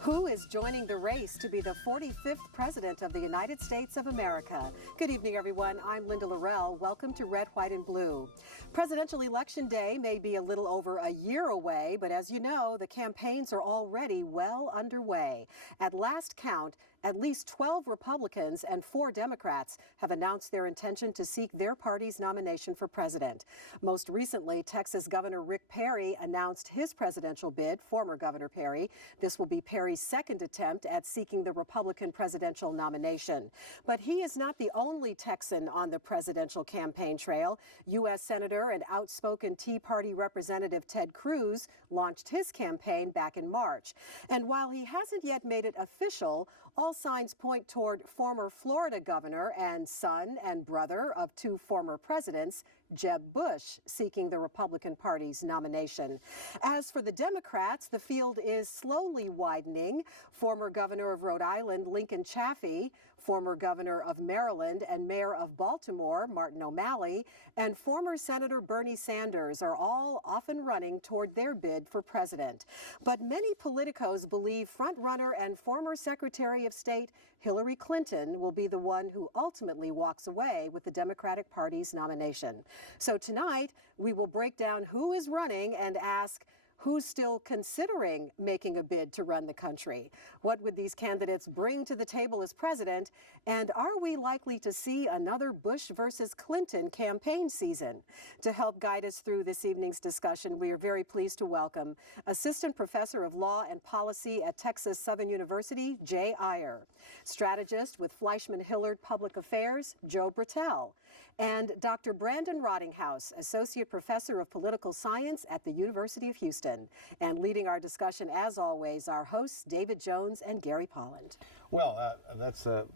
Who is joining the race to be the 45th President of the United States of America? Good evening, everyone. I'm Linda Laurel. Welcome to Red, White, and Blue. Presidential Election Day may be a little over a year away, but as you know, the campaigns are already well underway. At last count, at least 12 Republicans and 4 Democrats have announced their intention to seek their party's nomination for president. Most recently, Texas Governor Rick Perry announced his presidential bid, former Governor Perry. This will be Perry's second attempt at seeking the Republican presidential nomination. But he is not the only Texan on the presidential campaign trail. U.S. Senator and outspoken Tea Party Representative Ted Cruz launched his campaign back in March. And while he hasn't yet made it official, all signs point toward former Florida governor and son and brother of 2 former presidents, Jeb Bush, seeking the Republican Party's nomination. As for the Democrats, the field is slowly widening. Former governor of Rhode Island, Lincoln Chafee, former governor of Maryland and mayor of Baltimore, Martin O'Malley, and former Senator Bernie Sanders are all often running toward their bid for president. But many politicos believe frontrunner and former Secretary of State Hillary Clinton will be the one who ultimately walks away with the Democratic Party's nomination. So tonight, we will break down who is running and ask who's still considering making a bid to run the country. What would these candidates bring to the table as president? And are we likely to see another Bush versus Clinton campaign season? To help guide us through this evening's discussion, we are very pleased to welcome Assistant Professor of Law and Policy at Texas Southern University, Jay Iyer, strategist with Fleischman Hillard Public Affairs, Joe Bratell, and Dr. Brandon Rottinghouse, Associate Professor of Political Science at the University of Houston. And leading our discussion, as always, our hosts, David Jones and Gary Polland. Well,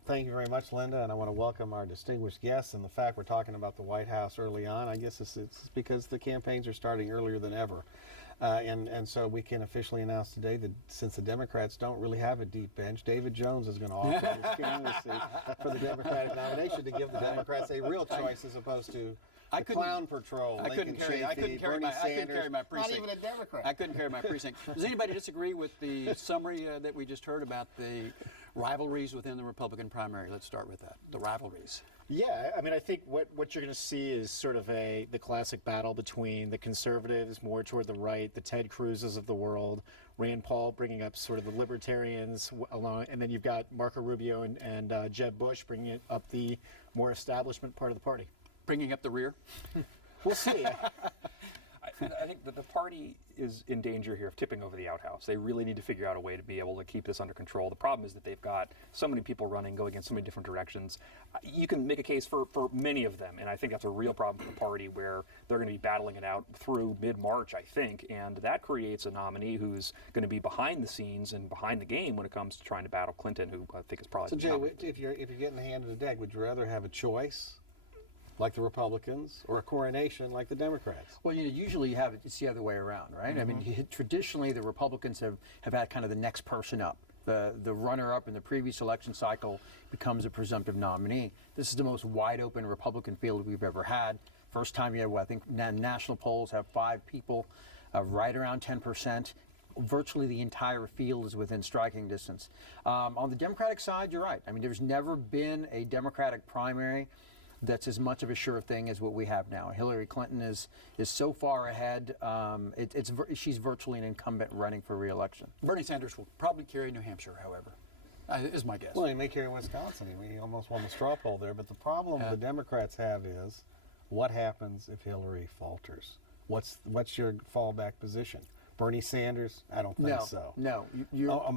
thank you very much, Linda, and I want to welcome our distinguished guests. And the fact we're talking about the White House early on, I guess it's because the campaigns are starting earlier than ever. And so we can officially announce today that since the Democrats don't really have a deep bench, David Jones is going to offer his candidacy for the Democratic nomination to give the Democrats a real choice as opposed to the clown patrol. I couldn't carry my precinct. Not even a Democrat. I couldn't carry my precinct. Does anybody disagree with the summary that we just heard about the rivalries within the Republican primary? Let's start with that, the rivalries. Yeah, I mean, I think what you're going to see is sort of the classic battle between the conservatives more toward the right, the Ted Cruzes of the world, Rand Paul bringing up sort of the libertarians along, and then you've got Marco Rubio and Jeb Bush bringing up the more establishment part of the party. Bringing up the rear? We'll see. I think that the party is in danger here of tipping over the outhouse. They really need to figure out a way to be able to keep this under control. The problem is that they've got so many people running, going in so many different directions. You can make a case for many of them, and I think that's a real problem for the party where they're going to be battling it out through mid-March, I think, and that creates a nominee who's going to be behind the scenes and behind the game when it comes to trying to battle Clinton, who I think is probably... So, Jay, if you're getting the hand of the deck, would you rather have a choice like the Republicans, or a coronation like the Democrats? Well, usually it's the other way around, right? Mm-hmm. I mean, traditionally the Republicans have had kind of the next person up. The runner-up in the previous election cycle becomes a presumptive nominee. This is the most wide-open Republican field we've ever had. First time you have, I think, national polls have 5 people, right around 10%. Virtually the entire field is within striking distance. On the Democratic side, you're right. I mean, there's never been a Democratic primary that's as much of a sure thing as what we have now. Hillary Clinton is so far ahead. She's virtually an incumbent running for re-election. Bernie Sanders will probably carry New Hampshire, however, is my guess. Well, he may carry Wisconsin. He almost won the straw poll there. But the problem the Democrats have is, what happens if Hillary falters? What's your fallback position? Bernie Sanders? I don't think so. No.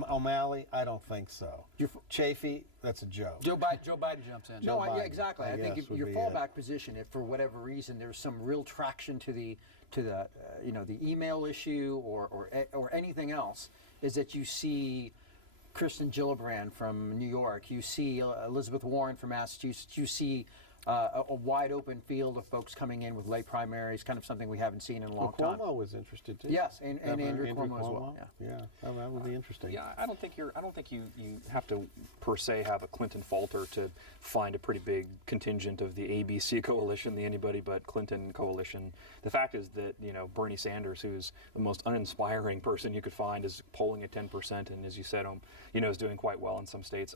O'Malley? I don't think so. Chafee? That's a joke. Joe Biden jumps in. Yeah, exactly. I think your fallback position, if for whatever reason there's some real traction to the email issue or anything else, is that you see Kirsten Gillibrand from New York, you see Elizabeth Warren from Massachusetts, you see a wide open field of folks coming in with late primaries, kind of something we haven't seen in a long time. Cuomo was interested too. Yes, and Governor Andrew Cuomo as well. Yeah. Yeah, that would be interesting. Yeah, I don't think you have to per se have a Clinton falter to find a pretty big contingent of the ABC coalition, the anybody but Clinton coalition. The fact is that Bernie Sanders, who's the most uninspiring person you could find, is polling at 10%, and as you said, is doing quite well in some states.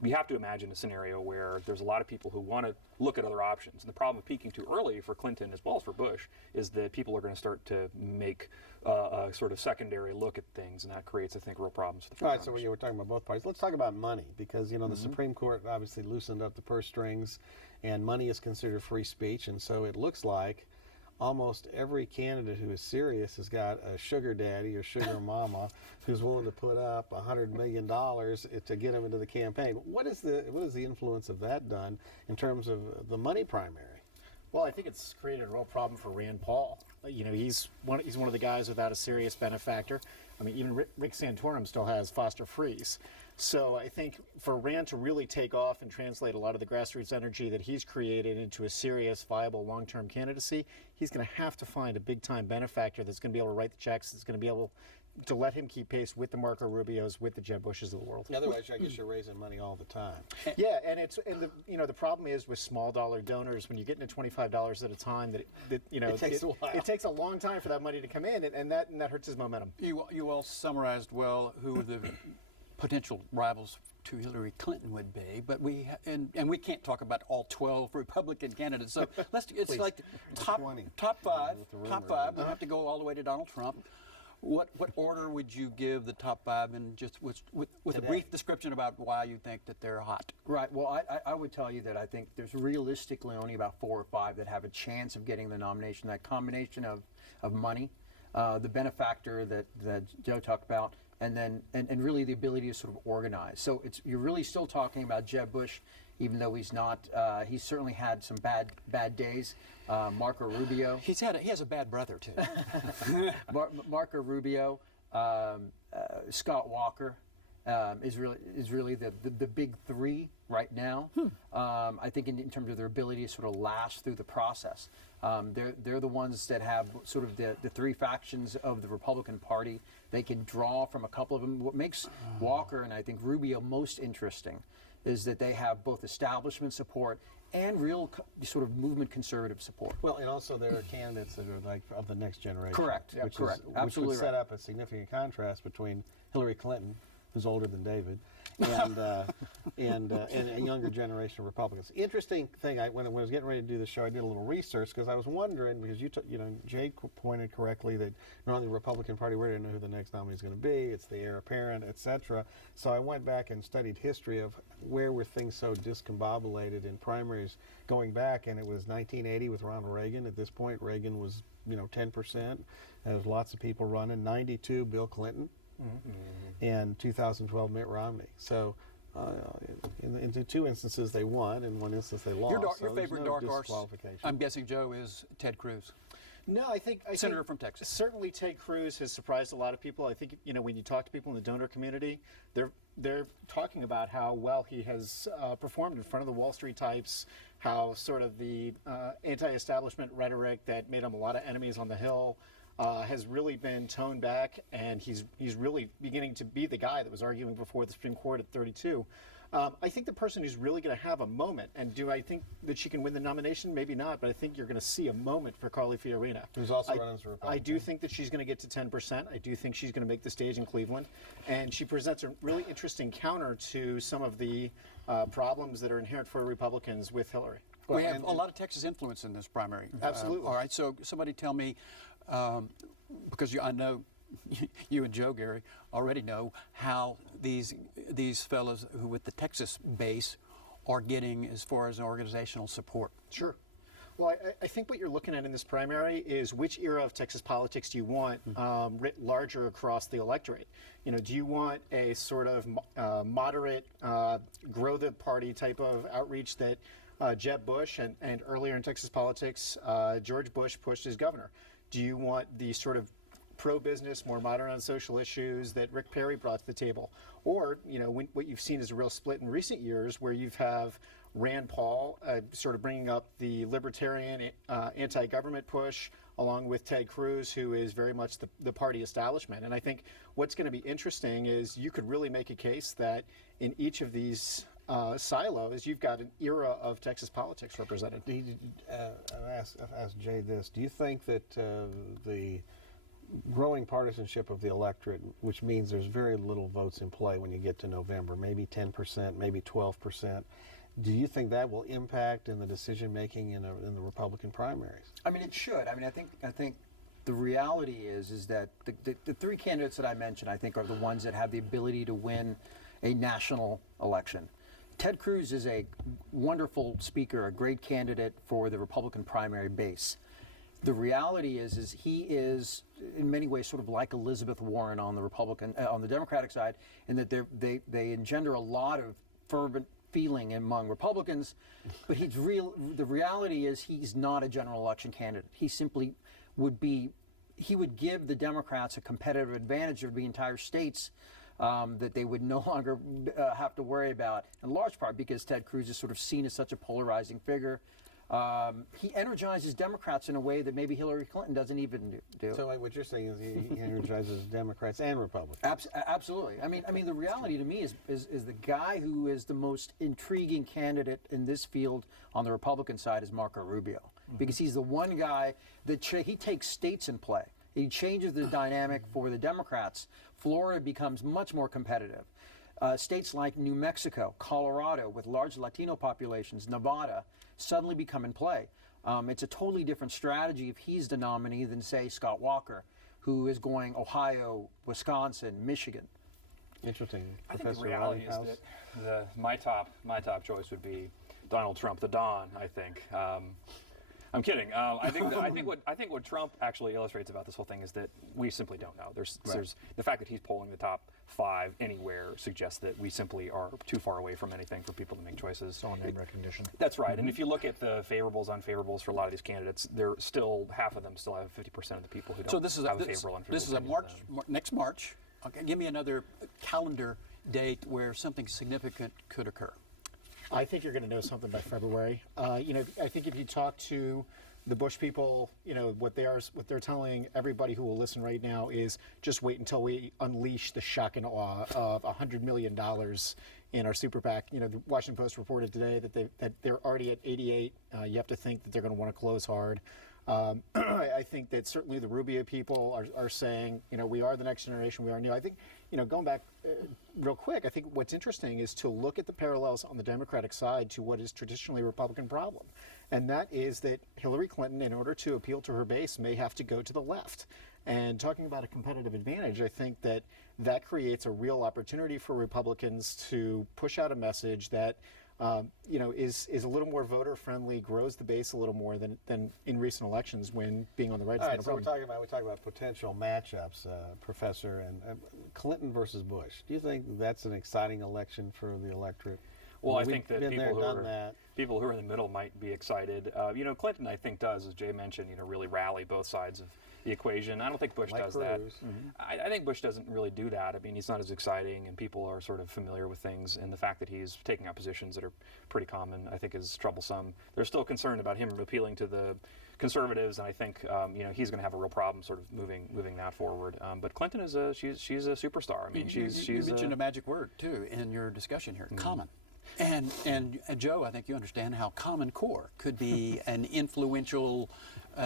We have to imagine a scenario where there's a lot of people who want to look at other options. And the problem with peaking too early for Clinton as well as for Bush is that people are going to start to make a sort of secondary look at things, and that creates, I think, real problems for the All right, so we're talking about both parties. Let's talk about money, because the Supreme Court obviously loosened up the purse strings, and money is considered free speech, and so it looks like almost every candidate who is serious has got a sugar daddy or sugar mama who's willing to put up $100 million to get them into the campaign. What is the influence of that done in terms of the money primary? Well, I think it's created a real problem for Rand Paul. He's one of the guys without a serious benefactor. I mean, even Rick Santorum still has Foster Freeze. So I think for Rand to really take off and translate a lot of the grassroots energy that he's created into a serious, viable, long-term candidacy, he's going to have to find a big-time benefactor that's going to be able to write the checks, that's going to be able to let him keep pace with the Marco Rubios, with the Jeb Bushes of the world. Otherwise, I guess you're raising money all the time. Yeah, and the problem is with small dollar donors, when you're getting to $25 at a time, that it takes a while. It takes a long time for that money to come in, and that hurts his momentum. You all summarized well who the potential rivals to Hillary Clinton would be, but we can't talk about all 12 Republican candidates. So it's like top 20. top five. With the We have to go all the way to Donald Trump. What order would you give the top five, and just with a brief description about why you think that they're hot? Right. Well, I would tell you that I think there's realistically only about 4 or 5 that have a chance of getting the nomination. That combination of money, the benefactor that Joe talked about, and really the ability to sort of organize. So you're really still talking about Jeb Bush, even though he's not. He's certainly had some bad days. Marco Rubio. He has a bad brother too. Marco Rubio, Scott Walker is really the big 3 right now. I think in terms of their ability to sort of last through the process. They're the ones that have sort of the 3 factions of the Republican Party. They can draw from a couple of them. What makes Walker and I think Rubio most interesting is that they have both establishment support and real sort of movement conservative support. Well, and also there are candidates that are like of the next generation. Correct. Which Correct. Which Absolutely would set right. up a significant contrast between Hillary Clinton, who's older than David, and a younger generation of Republicans. Interesting thing. When I was getting ready to do the show, I did a little research because I was wondering, because Jay pointed correctly that not only the Republican Party, we didn't know who the next nominee is going to be. It's the heir apparent, etc. So I went back and studied history of where were things so discombobulated in primaries going back, and it was 1980 with Ronald Reagan. At this point, Reagan was 10%. There was lots of people running. 92, Bill Clinton. And 2012, Mitt Romney. So, in 2 instances they won, in 1 instance they lost. Your favorite dark horse, disqualification. I'm guessing, Joe, is Ted Cruz. No, I think Senator from Texas. Certainly, Ted Cruz has surprised a lot of people. I think when you talk to people in the donor community, they're talking about how well he has performed in front of the Wall Street types, how sort of the anti-establishment rhetoric that made him a lot of enemies on the Hill has really been toned back, and he's really beginning to be the guy that was arguing before the Supreme Court at 32. I think the person who's really going to have a moment, and do I think that she can win the nomination? Maybe not, but I think you're going to see a moment for Carly Fiorina. Who's also running as a Republican. I do think that she's going to get to 10%. I do think she's going to make the stage in Cleveland, and she presents a really interesting counter to some of the problems that are inherent for Republicans with Hillary. We have a lot of Texas influence in this primary. Absolutely. All right, so somebody tell me, because I know you and Joe, Gary, already know how these fellows who with the Texas base are getting as far as organizational support. Sure. Well, I think what you're looking at in this primary is which era of Texas politics do you want writ larger across the electorate? Do you want a sort of moderate, grow the party type of outreach that Jeb Bush and earlier in Texas politics, George Bush pushed as governor? Do you want the sort of pro-business, more modern on social issues that Rick Perry brought to the table? Or, what you've seen is a real split in recent years where you have Rand Paul sort of bringing up the libertarian anti-government push, along with Ted Cruz, who is very much the party establishment. And I think what's going to be interesting is you could really make a case that in each of these silos, you've got an era of Texas politics represented. Ask Jay this. Do you think that the growing partisanship of the electorate, which means there's very little votes in play when you get to November, maybe 10%, maybe 12%, do you think that will impact in the decision making in the Republican primaries? I mean, it should. I mean, I think the reality is that the three candidates that I mentioned, I think, are the ones that have the ability to win a national election. Ted Cruz is a wonderful speaker, a great candidate for the Republican primary base. The reality is he is in many ways sort of like Elizabeth Warren on the Democratic side, in that they engender a lot of fervent feeling among Republicans, but the reality is he's not a general election candidate. He simply would give the Democrats a competitive advantage of the entire states that they would no longer have to worry about, in large part because Ted Cruz is sort of seen as such a polarizing figure. He energizes Democrats in a way that maybe Hillary Clinton doesn't even do. So what you're saying is he energizes Democrats and Republicans. Absolutely. I mean, the reality to me is the guy who is the most intriguing candidate in this field on the Republican side is Marco Rubio, because he's the one guy that he takes states in play. He changes the dynamic for the Democrats. Florida becomes much more competitive. States like New Mexico, Colorado, with large Latino populations, Nevada, suddenly become in play. It's a totally different strategy if he's the nominee than, say, Scott Walker, who is going Ohio, Wisconsin, Michigan. Interesting. I think the reality is that my top choice would be Donald Trump, the Don. I think. I'm kidding. I think what Trump actually illustrates about this whole thing is that we simply don't know. There's the fact that he's polling the top 5 anywhere suggests that we simply are too far away from anything for people to make choices. It's all name recognition. That's right. And if you look at the favorables, unfavorables for a lot of these candidates, they're still half of them still have 50% of the people who don't have a favorable, unfavorable. This is a next March. Okay, give me another calendar date where something significant could occur. I think you're going to know something by February. I think if you talk to the Bush people, what they're telling everybody who will listen right now is just wait until we unleash the shock and awe of $100 million in our super PAC. The Washington Post reported today that they're already at 88. You have to think that they're going to want to close hard. I think that certainly the Rubio people are saying, we are the next generation, we are new. I think, going back real quick, I think what's interesting is to look at the parallels on the Democratic side to what is traditionally a Republican problem. And that is that Hillary Clinton, in order to appeal to her base, may have to go to the left. And talking about a competitive advantage, I think that creates a real opportunity for Republicans to push out a message that is a little more voter friendly, grows the base a little more than in recent elections when being on the right. All right, so we talk about potential matchups, Professor, and Clinton versus Bush. Do you think that's an exciting election for the electorate? Well, I think that people who are in the middle might be excited. Clinton, I think, does, as Jay mentioned, really rally both sides of the equation. I don't think Bush does that. I think Bush doesn't really do that. I mean, he's not as exciting, and people are sort of familiar with things. And the fact that he's taking up positions that are pretty common, I think, is troublesome. They're still concerned about him appealing to the conservatives, and I think he's going to have a real problem sort of moving that forward. But Clinton is she's a superstar. I mean, she's you mentioned a magic word too in your discussion here, common. And Joe, I think you understand how Common Core could be an influential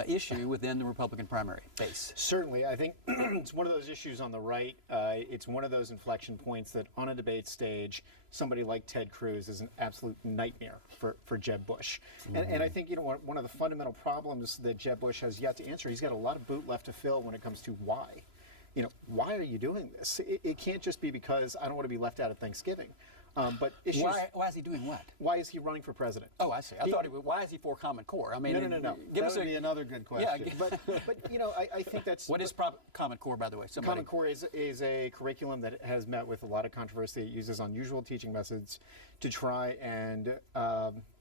issue within the Republican primary base. Certainly. I think it's one of those issues on the right. It's one of those inflection points that on a debate stage, somebody like Ted Cruz is an absolute nightmare for Jeb Bush. And I think one of the fundamental problems that Jeb Bush has yet to answer, he's got a lot of boot left to fill when it comes to why. Why are you doing this? It can't just be because I don't want to be left out of Thanksgiving. But issues. Why is he doing what? Why is he running for president? Oh, I see. I thought why is he for Common Core? I mean, no. That would be another good question. Yeah, but I think that's what is Common Core, by the way. Common Core is a curriculum that has met with a lot of controversy. It uses unusual teaching methods to try and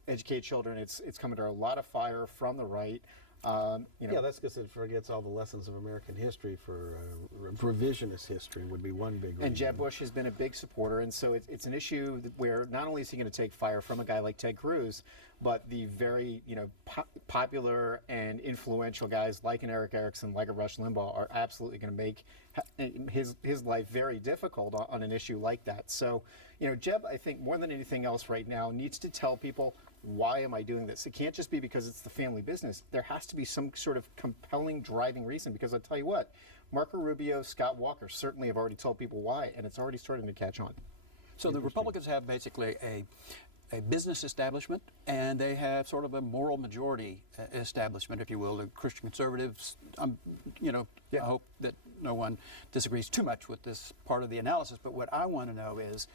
educate children. It's come under a lot of fire from the right. Yeah, that's because it forgets all the lessons of American history. For revisionist history would be one big reason. And Jeb Bush has been a big supporter, and so it's an issue where not only is he going to take fire from a guy like Ted Cruz, but the very popular and influential guys like an Eric Erickson, like a Rush Limbaugh, are absolutely going to make his life very difficult on an issue like that. So, Jeb, I think more than anything else right now needs to tell people, why am I doing this? It can't just be because it's the family business. There has to be some sort of compelling driving reason, because I'll tell you what, Marco Rubio, Scott Walker certainly have already told people why, and it's already starting to catch on. So the Republicans have basically a business establishment, and they have sort of a moral majority establishment, if you will. The Christian conservatives, I hope that no one disagrees too much with this part of the analysis, but what I want to know is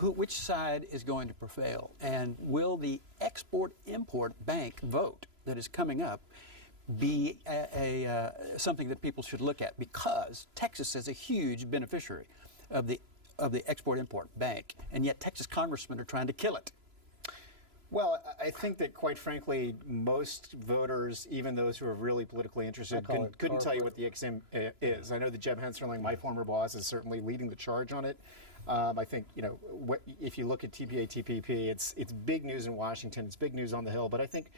which side is going to prevail, and will the Export-Import Bank vote that is coming up be something that people should look at, because Texas is a huge beneficiary of the Export-Import Bank, and yet Texas congressmen are trying to kill it. Well, I think that, quite frankly, most voters, even those who are really politically interested, couldn't tell you what the XM is. I know that Jeb Hensarling, my former boss, is certainly leading the charge on it. I think, if you look at TPA, TPP, it's big news in Washington, it's big news on the Hill, but I think,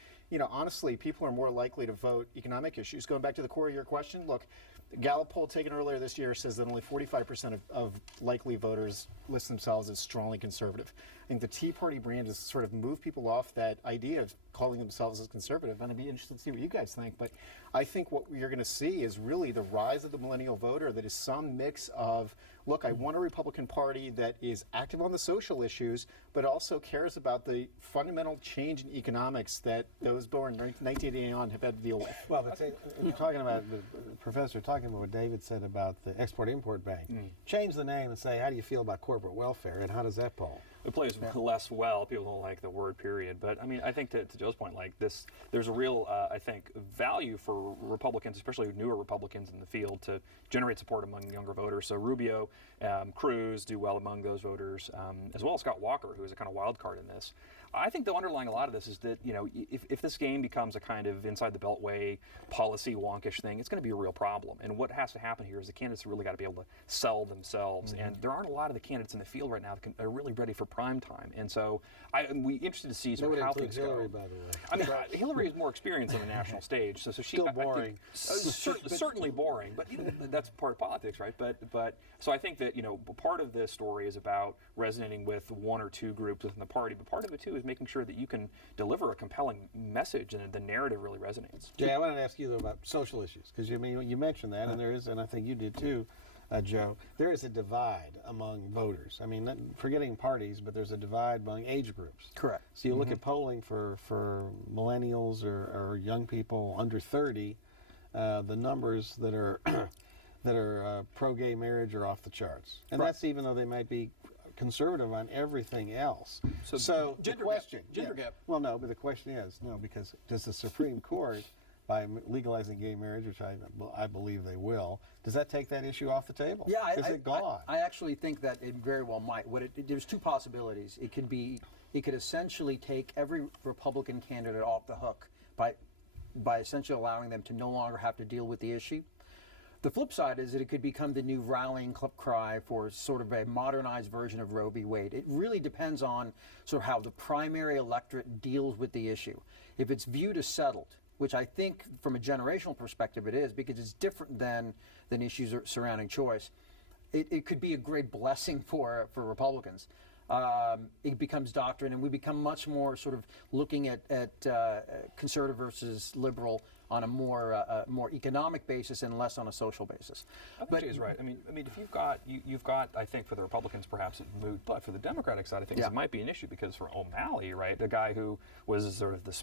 honestly, people are more likely to vote economic issues. Going back to the core of your question, look, the Gallup poll taken earlier this year says that only 45% of likely voters list themselves as strongly conservative. I think the Tea Party brand has sort of moved people off that idea of calling themselves as conservative, and I'd be interested to see what you guys think. But I think what you're going to see is really the rise of the millennial voter that is some mix of, look, I want a Republican Party that is active on the social issues, but also cares about the fundamental change in economics that those born in 1980 on have had to deal with. Well, but you're talking about, the professor talking about what David said about the Export-Import Bank. Change the name and say, how do you feel about corporate welfare, and how does that poll? It plays less well. People don't like the word period. But I mean, I think to Joe's point, like this, there's a real, I think, value for Republicans, especially newer Republicans in the field, to generate support among younger voters. So Rubio, Cruz do well among those voters, as well as Scott Walker, who is a kind of wild card in this. I think the underlying a lot of this is that, if this game becomes a kind of inside the beltway policy wonkish thing, it's going to be a real problem. And what has to happen here is the candidates really got to be able to sell themselves. And there aren't a lot of the candidates in the field right now that are really ready for prime time. And so we're interested to see sort of how things Hillary, go. by the way. I mean, Hillary is more experienced on the national stage, so she Still boring. Certainly boring, but that's part of politics, right? But so I think that part of this story is about resonating with one or two groups within the party, but part of it too is making sure that you can deliver a compelling message and the narrative really resonates. Jay, I wanted to ask you though about social issues, because you mentioned that, and there is, and I think you did too, Joe. There is a divide among voters. I mean, forgetting parties, but there's a divide among age groups. Correct. So you look at polling for millennials or young people under 30, the numbers that are pro-gay marriage are off the charts, and that's even though they might be conservative on everything else. So the question, gender gap. Well, no, but the question is because does the Supreme Court, by legalizing gay marriage, which I believe they will, does that take that issue off the table? Yeah, is it gone? I actually think that it very well might. There's two possibilities. It could essentially take every Republican candidate off the hook by essentially allowing them to no longer have to deal with the issue. The flip side is that it could become the new rallying cry for sort of a modernized version of Roe v. Wade. It really depends on sort of how the primary electorate deals with the issue. If it's viewed as settled, which I think from a generational perspective it is, because it's different than issues surrounding choice, it could be a great blessing for Republicans. It becomes doctrine, and we become much more sort of looking at conservative versus liberal on a more economic basis and less on a social basis. I think Jay's right. I mean, if you've got, I think for the Republicans perhaps it moot, but for the Democratic side of things, it might be an issue because for O'Malley, right, the guy who was sort of the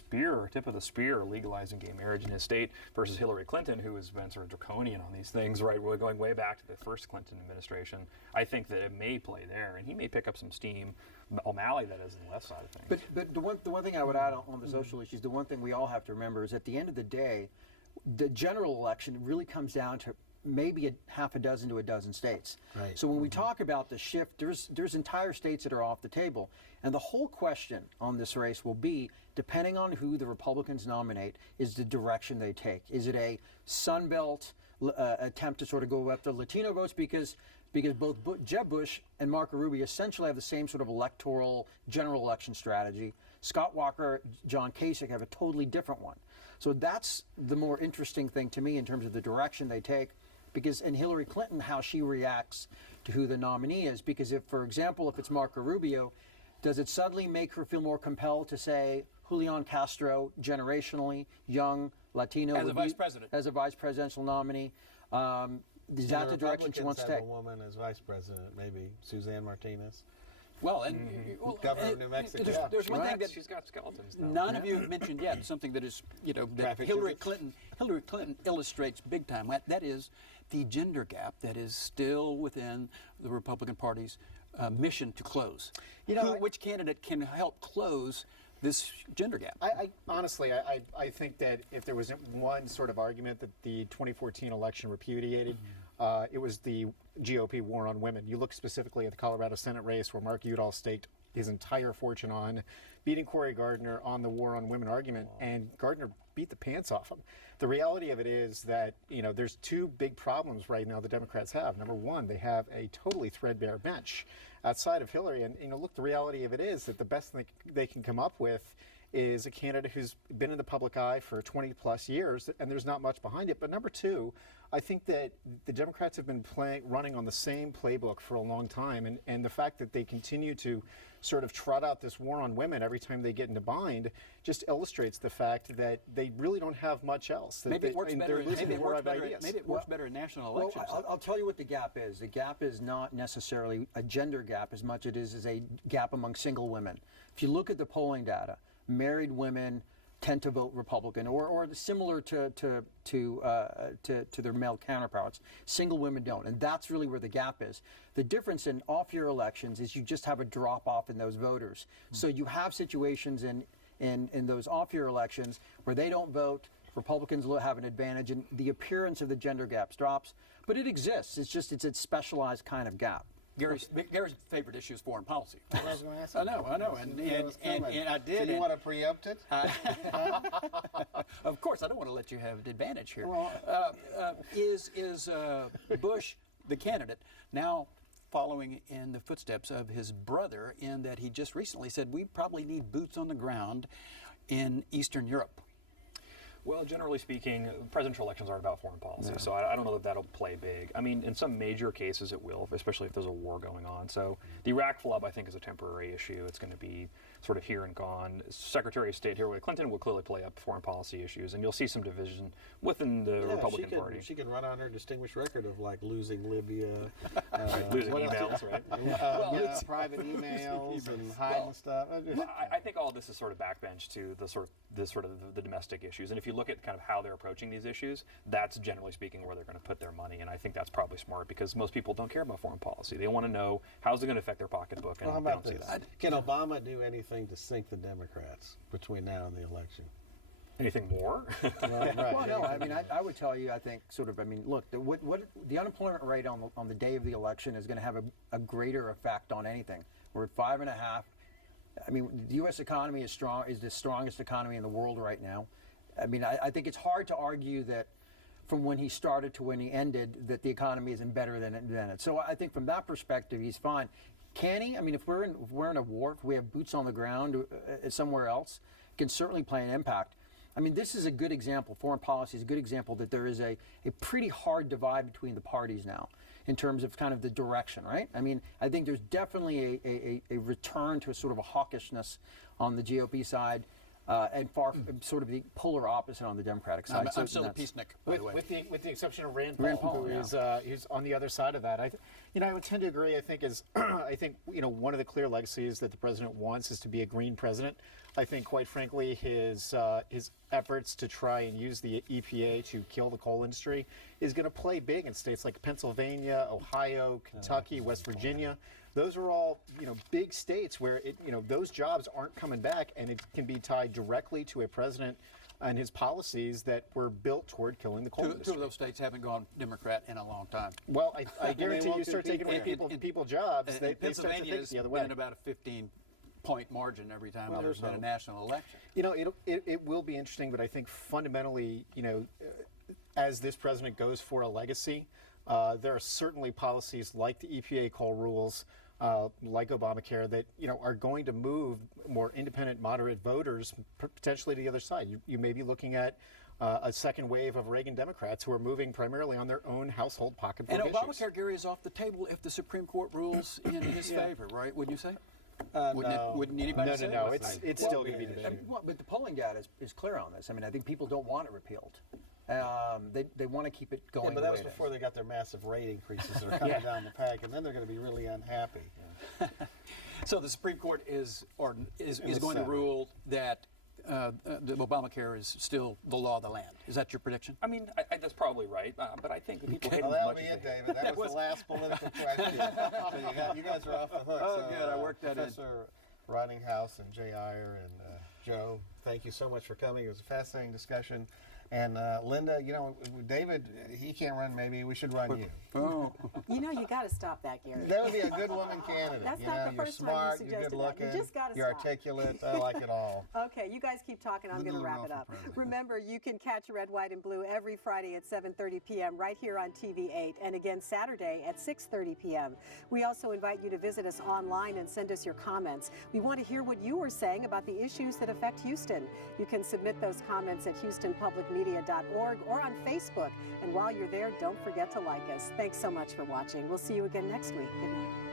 tip of the spear, legalizing gay marriage in his state, versus Hillary Clinton, who has been sort of draconian on these things, right? We're going way back to the first Clinton administration. I think that it may play there, and he may pick up some steam. O'Malley, that is, on the left side of things. But the one thing I would add on the social issues, the one thing we all have to remember is at the end of the day, the general election really comes down to maybe half a dozen to a dozen states. Right. So when we talk about the shift, there's entire states that are off the table. And the whole question on this race will be, depending on who the Republicans nominate, is the direction they take. Is it a Sun Belt attempt to sort of go after Latino votes because both Jeb Bush and Marco Rubio essentially have the same sort of electoral general election strategy. Scott Walker, John Kasich have a totally different one. So that's the more interesting thing to me in terms of the direction they take, because in Hillary Clinton, how she reacts to who the nominee is. Because if, for example, if it's Marco Rubio, does it suddenly make her feel more compelled to say Julian Castro, generationally young Latino, As a vice president. as a vice presidential nominee? Is that the direction she wants to have take? a woman as vice president, maybe Suzanne Martinez. Well, and well, Governor of New Mexico. There's one thing that She's got skeletons now. none of you have mentioned yet, something that is, that Traffic Hillary tickets. Clinton illustrates big time. That is the gender gap that is still within the Republican Party's mission to close. Which candidate can help close this gender gap? I honestly, I think that if there was one sort of argument that the 2014 election repudiated, it was the GOP war on women. You look specifically at the Colorado Senate race where Mark Udall staked his entire fortune on beating Cory Gardner on the war on women argument, and Gardner beat the pants off him. The reality of it is that, there's two big problems right now the Democrats have. Number one, they have a totally threadbare bench outside of Hillary. And, look, the reality of it is that the best thing they can come up with is a candidate who's been in the public eye for 20 plus years, and there's not much behind it. But number two, I think that the Democrats have been running on the same playbook for a long time, and the fact that they continue to sort of trot out this war on women every time they get into bind just illustrates the fact that they really don't have much else. Maybe it works better. Maybe it works better in national Well, elections. I'll tell you what the gap is. The gap is not necessarily a gender gap as much as it is a gap among single women. If you look at the polling data, married women tend to vote Republican, or similar to their male counterparts. Single women don't, and that's really where the gap is. The difference in off-year elections is you just have a drop-off in those voters. So you have situations in those off-year elections where they don't vote. Republicans have an advantage, and the appearance of the gender gaps drops, but it exists. It's a specialized kind of gap. Gary's favorite issue is foreign policy. I was going to ask I know, and I did. So you and- want to preempt it? Of course, I don't want to let you have an advantage here. Is Bush, the candidate, now following in the footsteps of his brother in that he just recently said we probably need boots on the ground in Eastern Europe? Well, generally speaking, presidential elections aren't about foreign policy, so I don't know that that'll play big. I mean, in some major cases it will, especially if there's a war going on. So the Iraq flub, I think, is a temporary issue. It's going to be sort of here and gone. Secretary of State Hillary Clinton will clearly play up foreign policy issues, and you'll see some division within the Republican Party. She can run on her distinguished record of like losing Libya, Losing what else? emails, right? Private emails and hiding stuff. I think all this is sort of backbench to the domestic issues. And if you look at kind of how they're approaching these issues, that's generally speaking where they're going to put their money. And I think that's probably smart because most people don't care about foreign policy. They want to know how's it going to affect their pocketbook, and Well, how they about don't see this? that. Can Obama do anything to sink the Democrats between now and the election? Anything more? Right. Well, no, I mean, I would tell you, I think, look, the unemployment rate on the day of the election is going to have a greater effect on anything. We're at 5.5. I mean, the U.S. economy is the strongest economy in the world right now. I mean, I think it's hard to argue that from when he started to when he ended that the economy isn't better than it. So I think from that perspective, he's fine. Can he? I mean, if we're in a war, if we have boots on the ground somewhere else, it can certainly play an impact. I mean, this is a good example. Foreign policy is a good example that there is a pretty hard divide between the parties now in terms of kind of the direction, right? I mean, I think there's definitely a return to a sort of a hawkishness on the GOP side and sort of the polar opposite on the Democratic side. I'm still a peacenik, by the way. With the exception of Rand Paul, who's on the other side of that. I would tend to agree. I think one of the clear legacies that the president wants is to be a green president. I think, quite frankly, his efforts to try and use the EPA to kill the coal industry is going to play big in states like Pennsylvania, Ohio, Kentucky, West Virginia. Those are all, big states where those jobs aren't coming back, and it can be tied directly to a president and his policies that were built toward killing the coal Two industry. of those states haven't gone Democrat in a long time. Well, I guarantee won't you start compete taking away people jobs, they start to Pennsylvania think has the other been way. about a 15-point margin every time Well, there's there's been a hope. national election. You know, it will be interesting, but I think fundamentally, you know, as this president goes for a legacy, there are certainly policies like the EPA coal rules, like Obamacare, that are going to move more independent, moderate voters potentially to the other side. You may be looking at a second wave of Reagan Democrats who are moving primarily on their own household pocketbook And issues. Obamacare, Gary, is off the table if the Supreme Court rules in his favor, right? Wouldn't you say? No. Wouldn't anybody say? No, that? it's still going to be debated. But the polling data is clear on this. I mean, I think people don't want it repealed. They want to keep it going. Yeah, but the that way was it is. before they got their massive rate increases that are coming down the pike, and then they're going to be really unhappy. So the Supreme Court is going to Senate. rule that the Obamacare is still the law of the land. Is that your prediction? I mean, that's probably right, but I think that people hate Well, it as that'll much be as it, they hate David. That was the last political question. So you guys are off the hook. Oh, So, good. I worked that in. Professor Ridinghouse and Jay Iyer and Joe, thank you so much for coming. It was a fascinating discussion. And Linda, David, he can't run. Maybe we should run you. Oh. You got to stop that, Gary. That would be a good woman candidate. That's you not know, the you're first time you smart, you're suggested good that. looking, You just gotta you're stop. articulate. I like it all. Okay, you guys keep talking. I'm going to wrap it up. Remember, you can catch Red, White, and Blue every Friday at 7:30 p.m. right here on TV8, and again Saturday at 6:30 p.m. We also invite you to visit us online and send us your comments. We want to hear what you are saying about the issues that affect Houston. You can submit those comments at HoustonPublicMedia.org or on Facebook. And while you're there, don't forget to like us. Thanks so much for watching. We'll see you again next week. Good night.